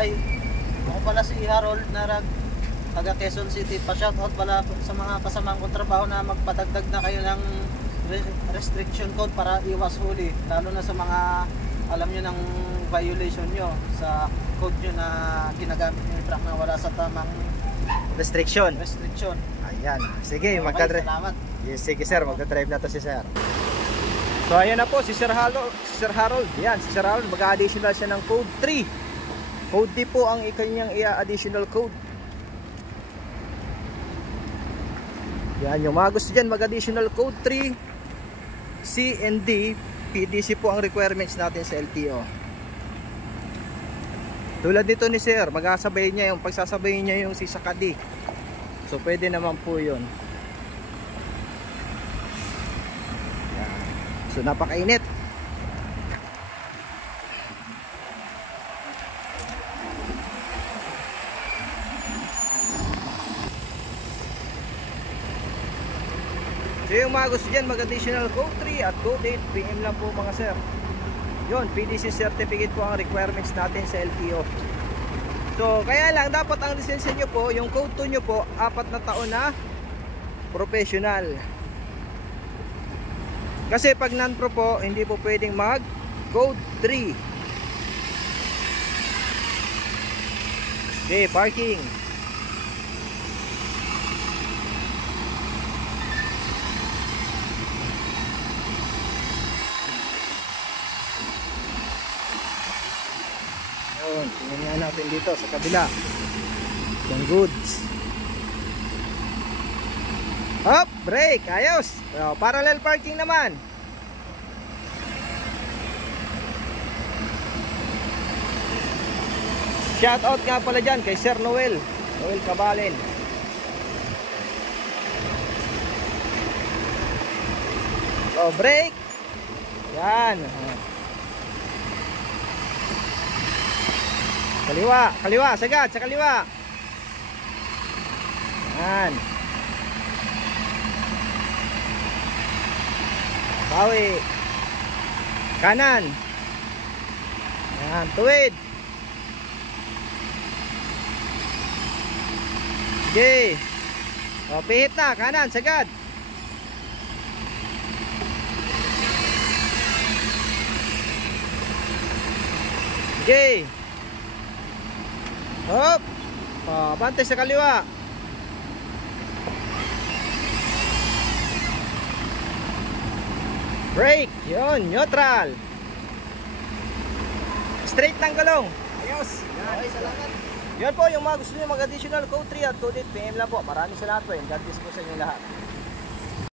Ay, ako pala si Harold na taga Quezon City. Pa-shoutout pala sa mga kasamaang kong trabaho na magpadagdag na kayo ng restriction code para iwas huli. Lalo na sa mga alam nyo ng violation nyo sa code nyo na ginagamit nyo yung truck na wala sa tamang Restriction. Ayan. Sige, Okay, salamat. Yes, sige sir, magdadrive na to si sir. So ayan na po si Sir Harold. Yan, si Sir Harold mag-additional siya ng code 3. Code D po ang kanyang additional code. Yan, yung mga gusto dyan mag-additional code 3, C and D, PDC po ang requirements natin sa LTO. Tulad nito ni Sir, magsasabay niya yung pagsasabayin niya yung si saka D. So pwede naman po yun. Yan. So napakainit. So yung mga gusto dyan mag-additional code 3 at code 8 PM lang po mga sir. Yun, PDC certificate po ang requirements natin sa LTO. So kaya lang dapat ang lisensya nyo po, yung code 2 nyo po 4 na taon na professional. Kasi pag non-pro po, hindi po pwedeng mag code 3. Okay, parking. Tingnan natin dito sa kabila yung goods. Hop, brake, ayos. Parallel parking naman. Shout out nga pala dyan kay Sir Noel Cabalen. Brake. Yan. Kaliwa, sagad sa kaliwa. Yan. Bawi. Kanan. Yan, tuwid. Okay. Pihit na, kanan, sagad. Okay. Hop. Bante sa kaliwa. Brake. Yun, neutral. Straight ng gulong. Ayos. Okay, salamat. Yan po yung mga gusto nyo mag-additional code 3 at code 8 PM lang po. Maraming salamat po. God bless po sa inyo lahat.